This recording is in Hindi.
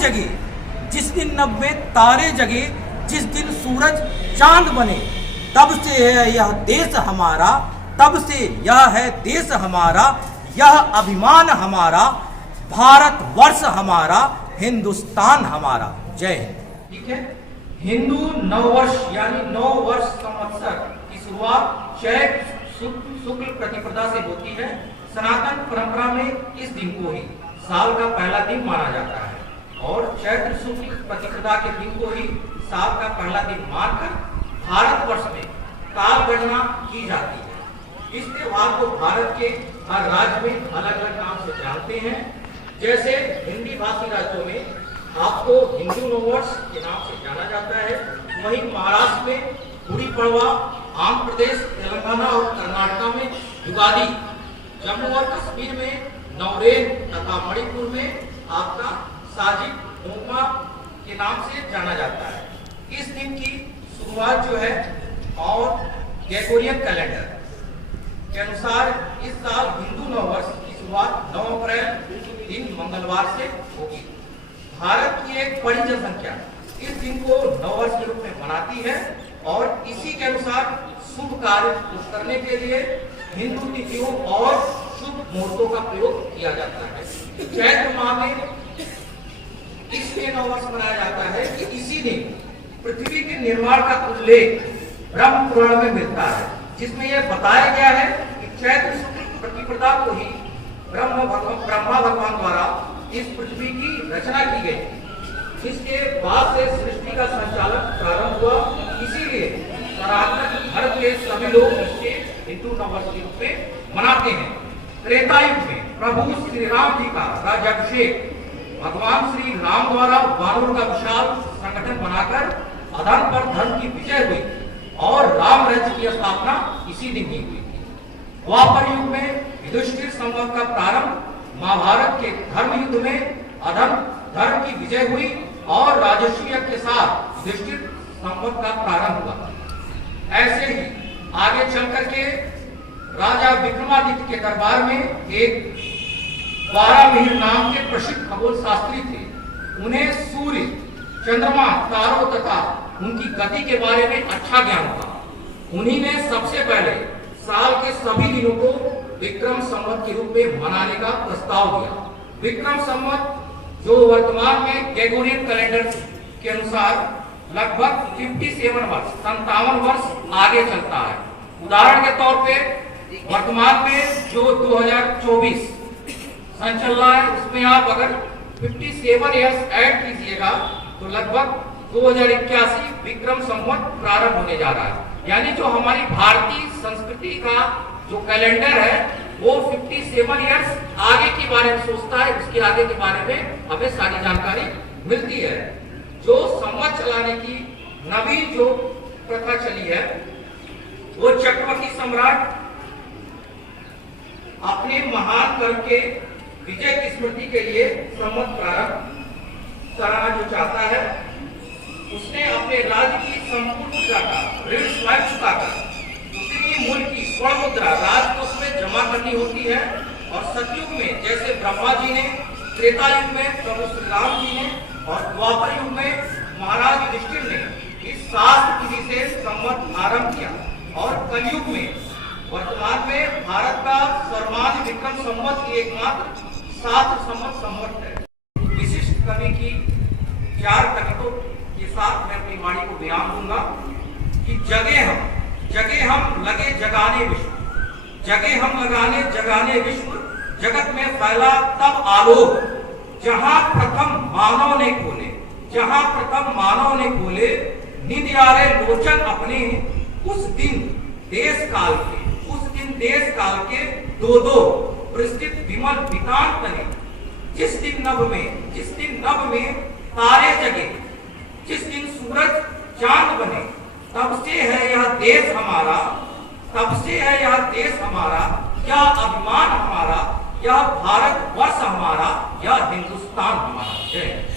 जगे, जिस दिन नभ में तारे जगे, जिस दिन सूरज चांद बने, तब से है यह देश हमारा, तब से यह है देश हमारा, यह अभिमान हमारा, भारत वर्ष हमारा, हिंदुस्तान हमारा। जय हिंद। ठीक है। हिंदू नववर्ष यानी 9 वर्ष संवत्सर की शुरुआत चैत्र शुक्ल प्रतिपदा से होती है। सनातन परंपरा में इस दिन को ही साल का पहला दिन माना जाता है और चैत्र शुक्ल प्रतिपदा के दिन को ही साल का पहला दिन मानकर भारतवर्ष में काल गणना की जाती है। इस त्योहार को भारत के हर राज्य में अलग अलग नाम से जानते हैं। जैसे हिंदी भाषी राज्यों में आपको हिंदू नववर्ष के नाम से जाना जाता है, वहीं महाराष्ट्र में गुड़ी पड़वा, आंध्र प्रदेश, तेलंगाना और कर्नाटक में युगादि, जम्मू और कश्मीर में नवरेह तथा मणिपुर में आपका साजिब ओमा के नाम से जाना जाता है। इस दिन की शुरुआत जो है और ग्रेगोरियन कैलेंडर के अनुसार इस साल हिंदू नववर्ष की शुरुआत 9 अप्रैल दिन मंगलवार से होगी। भारत की एक बड़ी जनसंख्या इस दिन को नववर्ष के रूप में मनाती है और इसी के अनुसार शुभ कार्य करने के लिए हिंदू तिथियों और शुभ मुहूर्तों का प्रयोग किया जाता है। चैत्र माह में इसलिए नववर्ष मनाया जाता है कि इसी दिन पृथ्वी के निर्माण का उल्लेख ब्रह्म पुराण में मिलता है, जिसमें यह बताया गया है कि चैत्र शुक्ल प्रतिपदा को ही ब्रह्मा भगवान द्वारा इस पृथ्वी की रचना की गई। इसके बाद से सृष्टि का संचालन प्रारंभ हुआ। इसीलिए सनातन धर्म के सभी लोग इसके हिंदू नववर्ष के रूप में मनाते हैं। त्रेता युग में प्रभु श्री राम जी का राज्याभिषेक भगवान श्री राम द्वारा वानरों का विशाल संगठन बनाकर अधर्म पर धर्म की विजय हुई और राम राज्य की स्थापना इसी दिन ही हुई थी। द्वापर युग में युधिष्ठिर संवाद का प्रारंभ, महाभारत के धर्म युद्ध में अधर्म धर्म की विजय हुई और राजस्व यज्ञ के साथ युधिष्ठिर संवाद का प्रारंभ हुआ। ऐसे ही आगे चल करके राजा विक्रमादित्य के दरबार में एक 12 मिहिर नाम के प्रसिद्ध खगोल शास्त्री थे। उन्हें सूर्य, चंद्रमा, तारों तथा उनकी गति के बारे में अच्छा ज्ञान था। उन्हीं ने सबसे पहले साल के सभी दिनों को विक्रम संवत के रूप में मनाने का प्रस्ताव दिया। विक्रम संवत जो वर्तमान में ग्रेगोरियन कैलेंडर के अनुसार लगभग 57 वर्ष 57 वर्ष आगे चलता है। उदाहरण के तौर पे वर्तमान में जो 2024 सन चल रहा है, उसमें आप अगर 57 ईयर्स ऐड कीजिएगा तो लगभग 2081 विक्रम संवत प्रारंभ होने जा रहा है। यानी जो हमारी भारतीय संस्कृति का जो कैलेंडर है वो 57 ईयर्स आगे के बारे में सोचता है। उसके आगे के बारे में हमें सारी जानकारी मिलती है। जो संवत चलाने की नवीन जो प्रथा चली है वो चक्रवर्ती सम्राट अपने महान कर्म के विजय की स्मृति के लिए संवत प्रारंभ कराना जो चाहता है, उसने अपने राज्य की संपूर्ण मुद्रा का ऋण स्वयं चुकाकर उसी मूल्य की स्वर्ण मुद्रा राजकोष में जमा करनी होती है। और सतयुग में जैसे ब्रह्मा जी ने, त्रेता युग में प्रभु श्री राम जी ने और द्वापर युग में महाराज युधिष्ठिर ने इस शास्त्र विधि से संवत आरंभ किया। और कलयुग में वर्तमान में भारत का सर्वमान्य विक्रम संवत की एकमात्र शास्त्र सम्मत संवत है। विशिष्ट कवि की 4 कविताओं के साथ मैं अपनी वाणी को विराम दूंगा कि जगे हम लगे जगाने विश्व, जगे हम लगाने जगाने विश्व, जगत में फैला तब आलोक, जहां प्रथम मानव ने खोले, जहां प्रथम मानव ने खोले, निंदियारे लोचन अपने, उस दिन देश काल के दो प्रस्थित विमल वितान तने, जिस दिन नभ में तारे जगे, जिस दिन सूरज चांद बने, तब से है यह देश हमारा, तब से है यह देश हमारा, यह अभिमान हमारा, यह भारत वर्ष हमारा, यह हिंदुस्तान हमारा। जय।